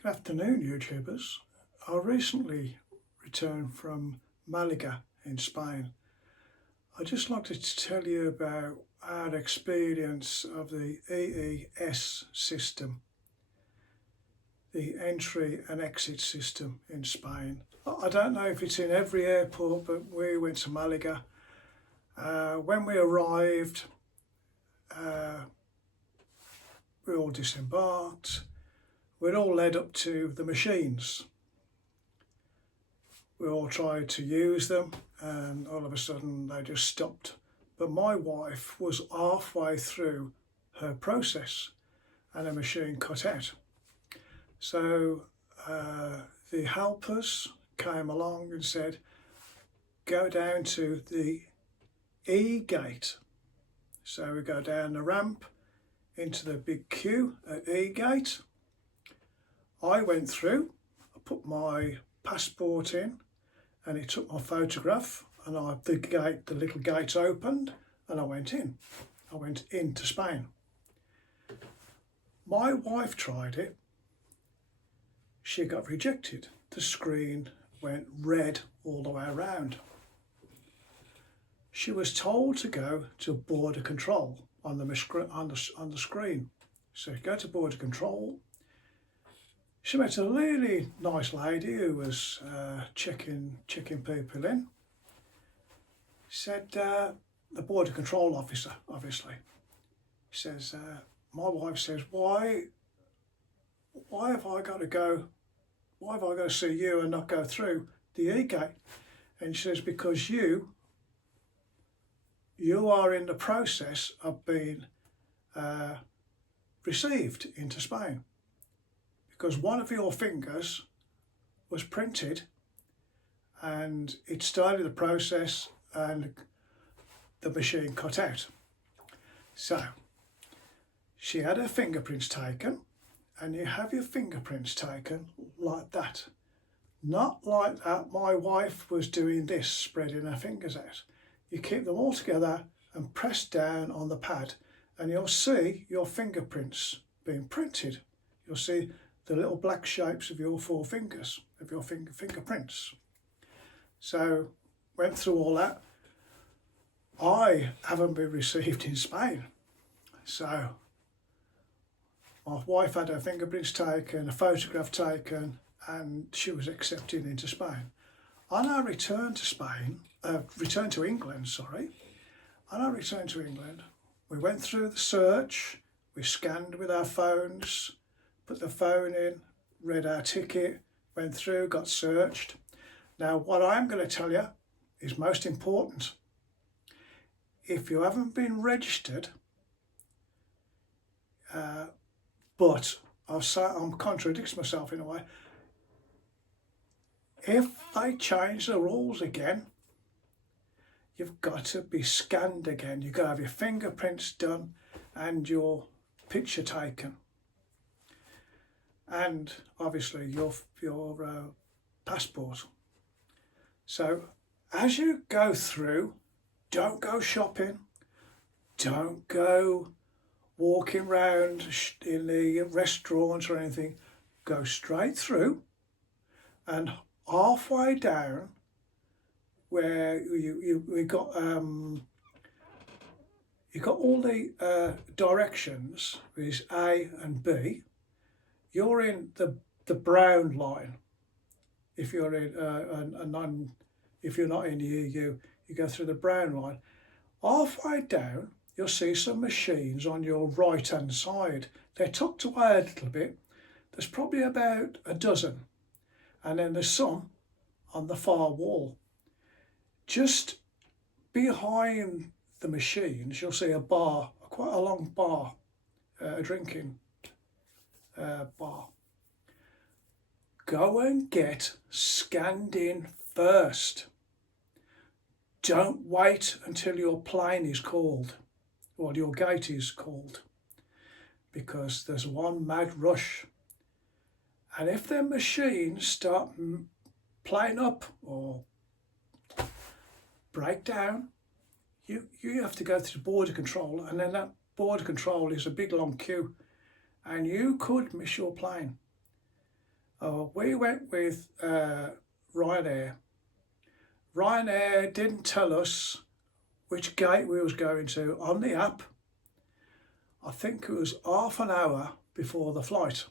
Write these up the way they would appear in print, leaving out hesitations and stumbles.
Good afternoon, YouTubers. I recently returned from Malaga in Spain. I'd just like to tell you about our experience of the E.E.S system, the entry and exit system in Spain. I don't know if it's in every airport, but we went to Malaga. When we arrived, we all disembarked. We're all led up to the machines. We all tried to use them and all of a sudden they just stopped. But my wife was halfway through her process and the machine cut out. So the helpers came along and said, go down to the E gate. So we go down the ramp into the big queue at E gate. I went through, I put my passport in and it took my photograph and the little gate opened and I went in. I went into Spain. My wife tried it. She got rejected. The screen went red all the way around. She was told to go to border control on the screen. So go to border control. She met a really nice lady who was checking people in. Said the border control officer, obviously. Says my wife says, why have I got to go? Why have I got to see you and not go through the E gate? And she says, because you are in the process of being received into Spain. Because one of your fingers was printed and it started the process and the machine cut out. So she had her fingerprints taken, and you have your fingerprints taken like that. Not like that. My wife was doing this, spreading her fingers out. You keep them all together and press down on the pad and you'll see your fingerprints being printed. You'll see the little black shapes of your four fingers, of your fingerprints. So went through all that. I haven't been received in Spain. So my wife had her fingerprints taken, a photograph taken, and she was accepted into Spain. On our return to England, on our return to England, we went through the search, we scanned with our phones, put the phone in, read our ticket, went through, got searched. Now, what I'm going to tell you is most important. If you haven't been registered, but I'm contradicting myself in a way, if they change the rules again, you've got to be scanned again. You've got to have your fingerprints done and your picture taken. And obviously your passport. So as you go through, don't go shopping, don't go walking around in the restaurants or anything. Go straight through, and halfway down where you got all the directions, is A and B. You're in the brown line. If you're in if you're not in the EU, you go through the brown line. Halfway down, you'll see some machines on your right-hand side. They're tucked away a little bit. There's probably about a dozen, and then there's some on the far wall. Just behind the machines, you'll see a bar, quite a long bar, a drinking bar. Go and get scanned in first. Don't wait until your plane is called or your gate is called, because there's one mad rush. And if their machines start playing up or break down, you have to go through border control, and then that border control is a big long queue and you could miss your plane. We went with Ryanair. Ryanair didn't tell us which gate we was going to on the app. I think it was half an hour before the flight.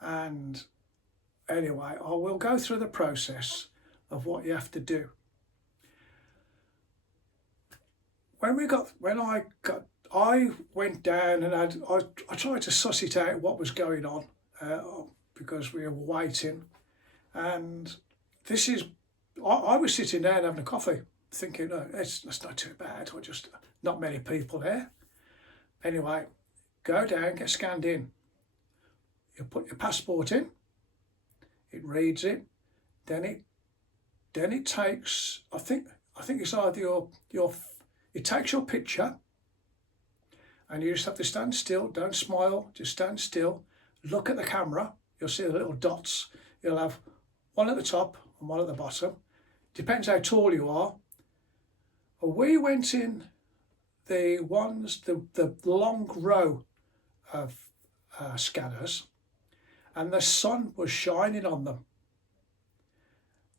And anyway, I will go through the process of what you have to do. I went down and I tried to suss it out what was going on because we were waiting. And I was sitting down having a coffee, thinking, oh, that's not too bad. We're just not many people there. Anyway, go down, get scanned in. You put your passport in. It reads it. Then it takes. I think it's either it takes your picture, and you just have to stand still. Don't smile. Just stand still. Look at the camera. You'll see the little dots. You'll have one at the top and one at the bottom. Depends how tall you are. We went in the long row of scanners, and the sun was shining on them,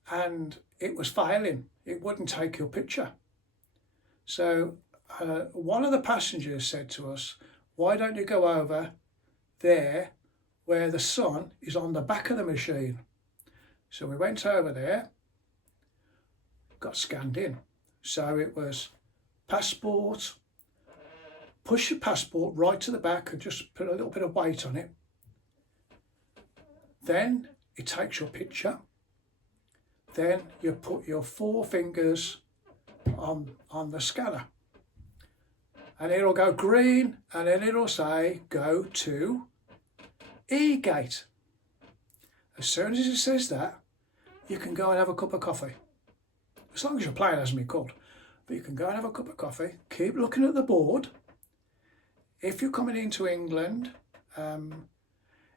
and it was failing. It wouldn't take your picture. So one of the passengers said to us, why don't you go over there where the sun is on the back of the machine? So we went over there, got scanned in. So it was passport, push your passport right to the back and just put a little bit of weight on it. Then it takes your picture. Then you put your 4 fingers on the scanner. And it'll go green, and then it'll say, go to E gate. As soon as it says that, you can go and have a cup of coffee. As long as your plane hasn't been called. But you can go and have a cup of coffee, keep looking at the board. If you're coming into England,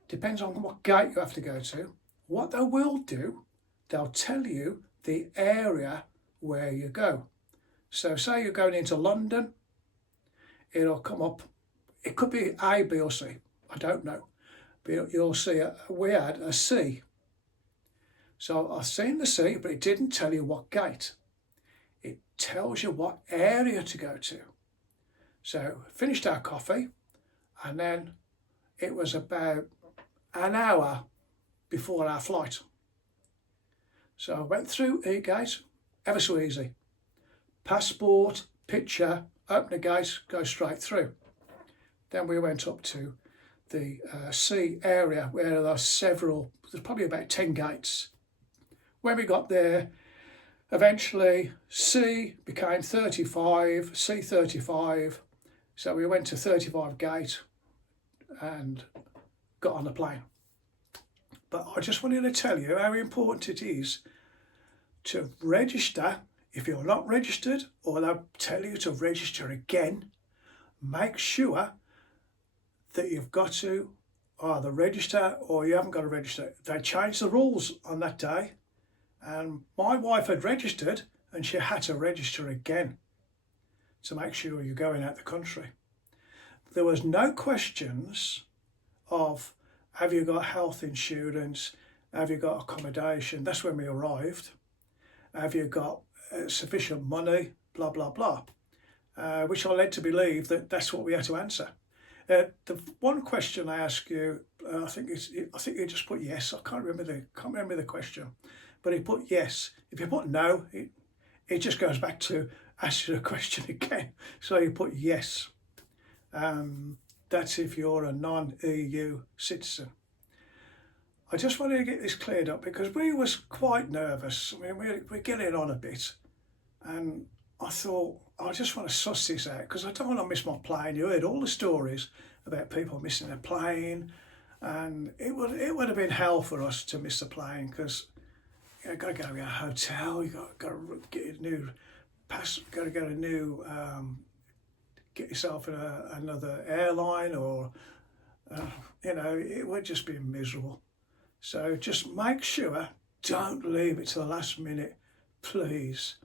depends on what gate you have to go to. What they will do, they'll tell you the area where you go. So say you're going into London, it'll come up, it could be A, B or C, I don't know. But you'll see, we had a C. So I've seen the C, but it didn't tell you what gate. It tells you what area to go to. So finished our coffee, and then it was about an hour before our flight. So I went through E-gate, ever so easy. Passport, picture, open the gate, go straight through. Then we went up to the C area where there's probably about 10 gates. When we got there, eventually C became 35, C35. So we went to 35 gate and got on the plane. But I just wanted to tell you how important it is to register. If you're not registered, or they'll tell you to register again, make sure that you've got to either register or you haven't got to register. They changed the rules on that day, and my wife had registered and she had to register again to make sure you're going out the country. There was no questions of, have you got health insurance? Have you got accommodation? That's when we arrived. Have you got sufficient money? Blah, blah, blah. Which I led to believe that that's what we had to answer. The one question I asked you, I think you just put yes. I can't remember the question, but he put yes. If you put no, it just goes back to ask you the question again. So you put yes. That's if you're a non-EU citizen. I just wanted to get this cleared up because we was quite nervous. I mean, we're getting on a bit, and I thought, I just want to suss this out because I don't want to miss my plane. You heard all the stories about people missing their plane, and it would have been hell for us to miss the plane because you've got to go to a hotel, you've got to get a new pass, got to get a new, get yourself in another airline, or it would just be miserable. So just make sure, don't leave it to the last minute, please,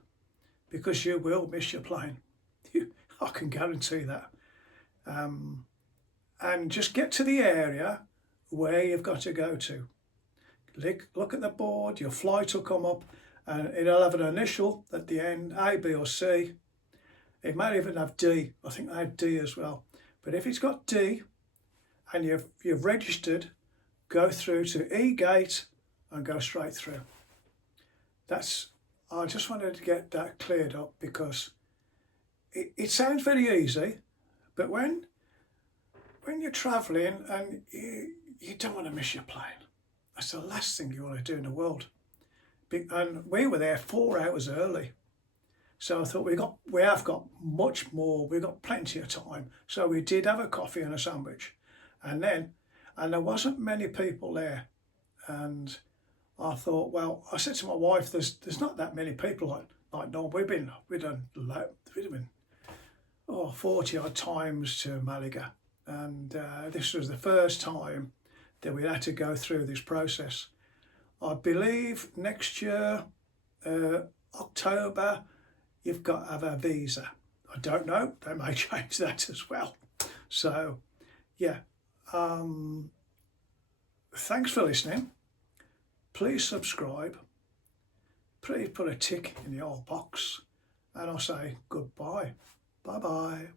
because you will miss your plane. I can guarantee that. And just get to the area where you've got to go to. Look at the board, your flight will come up and it'll have an initial at the end, A, B or C. It might even have D. I think they have D as well. But if it's got D and you've registered, go through to E gate and go straight through. I just wanted to get that cleared up because it sounds very easy, but when you're travelling and you don't want to miss your plane, that's the last thing you want to do in the world. And we were there 4 hours early. So I thought we have got much more, we've got plenty of time. So we did have a coffee and a sandwich. And there wasn't many people there. And I thought, well, I said to my wife, there's not that many people like no, we've been 40 odd times to Malaga. And this was the first time that we had to go through this process. I believe next year, October, you've got to have a visa. I don't know, they may change that as well. So, yeah, thanks for listening. Please subscribe. Please put a tick in the old box. And I'll say goodbye. Bye-bye.